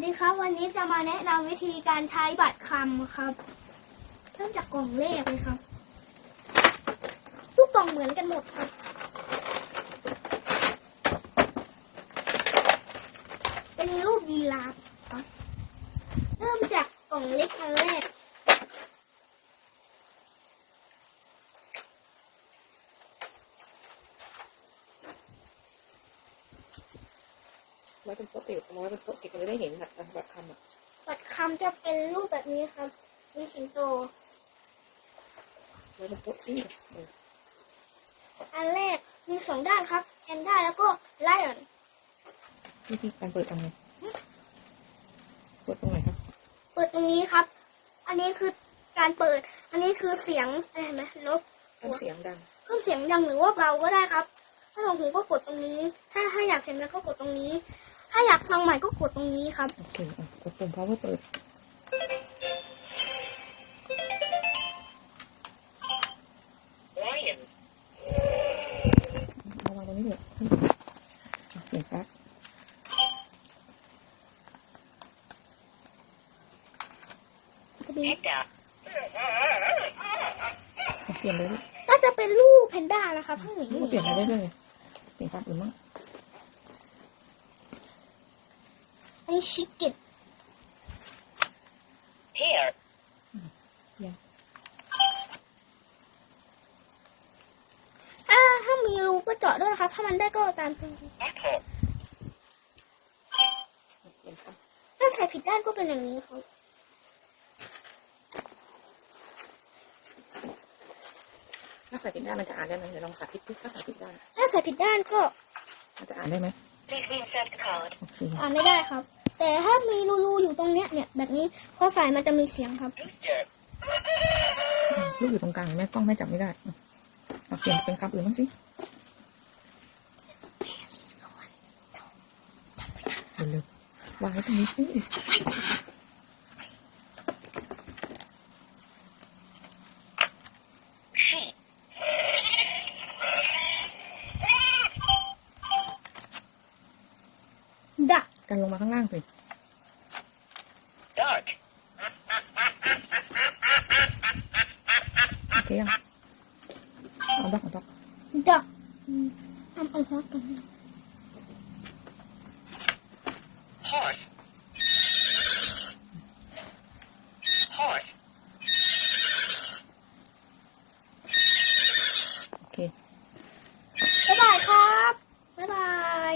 วัสดีครับ วันนี้จะมาแนะนำวิธีการใช้บัตรคำครับ เริ่มจากกล่องเลขเลยครับ ทุกกล่องเหมือนกันหมดครับ เป็นรูปยีราฟครับ เริ่มจากกล่องเล็กอันแรก ไว้เป็นโต๊ะติวเอาไว้เป็นโต๊ะสิก็จะได้เห็นแบบแบบคำอะบัตรคำจะเป็นรูปแบบนี้ครับ มีสิงโตไว้เป็นโต๊ะสิเอออันแรกมีสองด้านครับแพนด้าแล้วก็ไลออนวิธีการเปิดทำไงเปิดตรงไหนครับ เปิดตรงนี้ครับ อันนี้คือการเปิด อันนี้คือเสียงอะไรเห็นไหมลบทำเสียงดังเพิ่มเสียงดังหรือว่าเบาก็ได้ครับ ถ้าลงหูก็กดตรงนี้ ถ้าถ้าอยากเสียงดังก็กดตรงนี้ถ้าอยาก ฟังใหม่ก็กดตรงนี้ครับ โอเคอะกดปุ่ม power เปิดเอาวางตรงนี้เลยอะเปลี่ยนแป๊บจะมีอะเปลี่ยนเลยน่าจะเป็นรูปแพนด้านะครับข้างหลังเปลี่ยนไปเรื่อยๆเปลี่ยนคำอื่นบ้างอันนี้ ชิคเก็ต Here, ยังถ้าถ้ามีรูก็เจาะด้วยนะครับถ้ามันได้ก็ตามใจ apple, เปลี่ยนคถ้าใส่ผิดด้านก็เป็นอย่างนี้ครับำถ้าใส่ผิดด้านมันจะอ่านได้ไหมเดี๋ยวลองสาธิตสิถ้าใส่ผิดด้าน ถ้าใส่ผิดด้านก็ มันจะอ่านได้ไหม please reinsert the card. โอเคอ่านไม่ได้ครับ แต่ถ้ามีรูๆอยู่ตรงเนี้ยเนี่ยแบบนี้พอใส่มันจะมีเสียงครับ Booster, อืมลูกอยู่ตรงกลางเห็นไหมกล้องไม่จับไม่ได้อะอะเปลี่ยนเป็นคำอื่นบ้างสิเร็วๆวางไว้ตรงนี้สิ sheep, ดัก กันลงมาข้างล่างสิ dark, โอเคยังเอาดอกเอาดอกดอกทำเอาดอกกัน horse horse โอเค บ๊ายบายครับ บ๊ายบาย